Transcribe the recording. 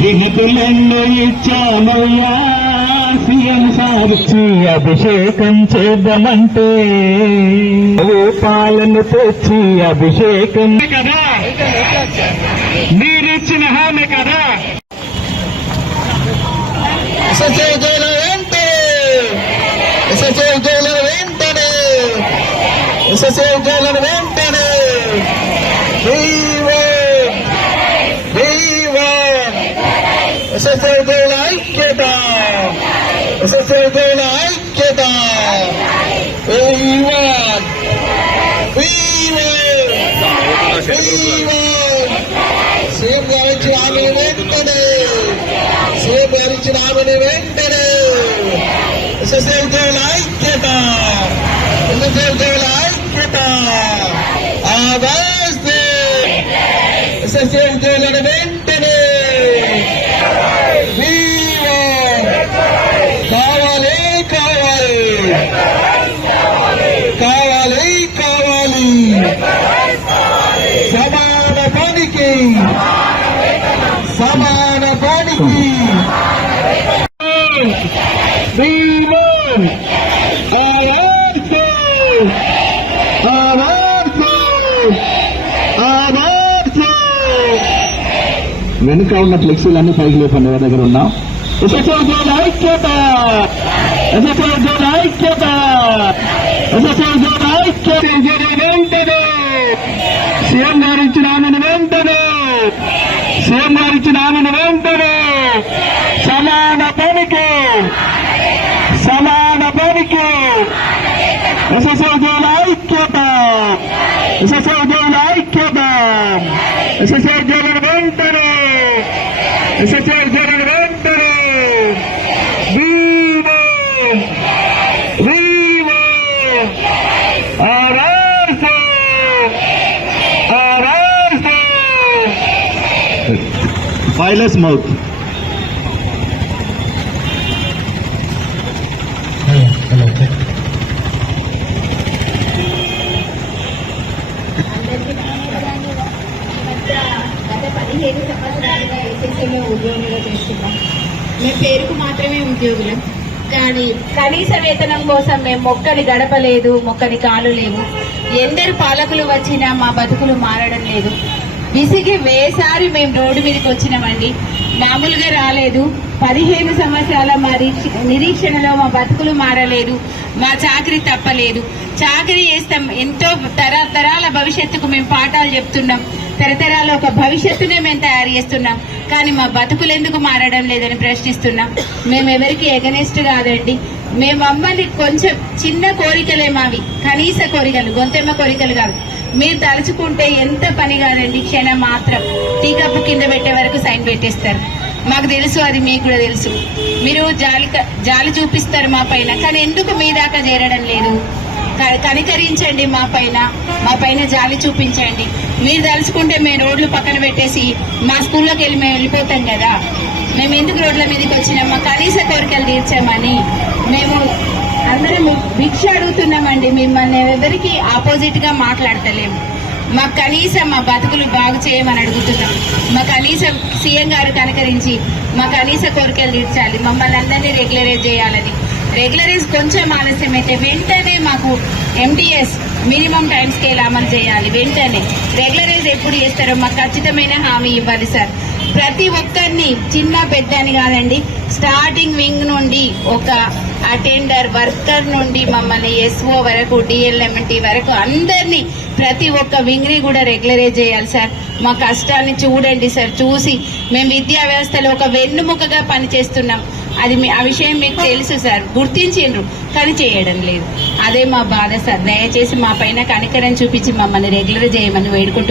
దినతులెన్నో ఇచ్చామయ్యా CM సార్చి అభిషేకం చేద్దామంటే పాలను తెచ్చి అభిషేకం కదా మీరిచ్చిన హామీ కదా. వెంటనే ఎస్ఎస్ఐల ఐక్యత, ఎస్ఎస్ఐల ఐక్యత. సీఎం గారు ఇచ్చిన హామీని వెంటనే, సీఎం గారు ఇచ్చిన హామీని వెంటనే ఎస్ఎస్ఐల ఐక్యత, ఎస్ఎస్ఐల ఐక్యత. ఆవాస్తే ఎస్ఎస్ఐలను వెంటనే కావాలి కావాలి కావాలి కావాలి. సమాన పనికి, సమాన పనికి. వెనుక ఉన్న ఫ్లెక్సీలన్నీ పైకి లేపండి ఎవరి దగ్గర ఉన్నాం. ఎస్ఎస్ఐల ఐక్యత, ఎస్ఎస్ఐల ఐక్యత, ఎస్ఎస్ఐల ఐక్యత. వెంటనే సీఎం గారు ఇచ్చిన హామీని వెంటనే, సీఎం గారు ఇచ్చిన హామీని వెంటనే సమాన పనికి, సమాన పనికి. ఎస్ఎస్ఐల ఐక్యత, ఎస్ఎస్ఐల ఐక్యత, ఎస్ఎస్ఐల వెంటనే, ఎస్ఎస్ఐల వెంటనే. Pilot's mouth. గత 15 సంవత్సరాలుగా ఎస్ఎస్సీలో ఉద్యోగులుగా చేస్తున్నాం. మేము పేరుకు మాత్రమే ఉద్యోగులం, కానీ కనీస వేతనం కోసం మేము మొక్కని గడపలేదు, మొక్కని కాలు లేవు. ఎందరు పాలకులు వచ్చినా మా బతుకులు మారడం లేదు. విసిగి వేసారి మేము రోడ్డు మీదకి వచ్చినామండి. మామూలుగా రాలేదు. 15 సంవత్సరాల మా నిరీక్షణలో మా బతుకులు మారలేదు, మా చాకరీ తప్పలేదు. చాకరీ చేస్తాం, ఎంతో తరతరాల భవిష్యత్తుకు మేము పాఠాలు చెప్తున్నాం, తరతరాల ఒక భవిష్యత్తునే మేము తయారు చేస్తున్నాం. కానీ మా బతుకులు ఎందుకు మారడం లేదని ప్రశ్నిస్తున్నాం. మేము ఎవరికి ఎగనెస్ట్ కాదండి. మేము మమ్మల్ని కొంచెం చిన్న కోరికలే మావి, కనీస కోరికలు, గొంతెమ్మ కోరికలు కాదు. మీరు తలుచుకుంటే ఎంత పని కాదండి, క్షణం మాత్రం టీ కప్పు కింద పెట్టే వరకు సైన్ పెట్టేస్తారు. మాకు తెలుసు, అది మీకు కూడా తెలుసు. మీరు జాలి చూపిస్తారు మా పైన, కానీ ఎందుకు మీ దాకా చేరడం లేదు? కనికరించండి, మా పైన జాలి చూపించండి. మీరు తలుచుకుంటే మేము రోడ్లు పక్కన పెట్టేసి మా స్కూల్లోకి వెళ్ళి మేము వెళ్ళిపోతాం కదా. మేము ఎందుకు రోడ్ల మీదకి వచ్చినాం? మా కనీస కోరికలు తీర్చామని మేము అందరం భిక్ష అడుగుతున్నామండి. మిమ్మల్ని ఎవరికి ఆపోజిట్ గా మాట్లాడతలేము. మాకు కనీసం మా బతుకులు బాగు చేయమని అడుగుతున్నాం. మా కనీసం సీఎం గారు కనకరించి మా కనీస కోరికలు తీర్చాలి. మమ్మల్ని అందరినీ రెగ్యులరైజ్ చేయాలని. రెగ్యులరైజ్ కొంచెం ఆలస్యమైతే వెంటనే మాకు ఎంటీఎస్ మినిమం టైం స్కేల్ అమలు చేయాలి. వెంటనే రెగ్యులరైజ్ ఎప్పుడు చేస్తారో మాకు ఖచ్చితమైన హామీ ఇవ్వాలి సార్. ప్రతి ఒక్కరిని, చిన్న పెద్ద అని కాదండి, స్టార్టింగ్ వింగ్ నుండి ఒక అటెండర్, వర్కర్ నుండి మమ్మల్ని ఎస్ఓ వరకు, డిఎల్ఎంటీ వరకు అందరినీ, ప్రతి ఒక్క వింగ్ ని కూడా రెగ్యులరైజ్ చేయాలి సార్. మా కష్టాన్ని చూడండి సార్. చూసి మేము విద్యా వ్యవస్థలో ఒక వెన్నుముకగా పనిచేస్తున్నాం. అది ఆ విషయం మీకు తెలుసు సార్, గుర్తించిండ్రు, కానీ చేయడం లేదు. అదే మా బాధ సార్. దయచేసి మా పైన కనికరం చూపించి మమ్మల్ని రెగ్యులర్ చేయమని వేడుకుంటున్నాం.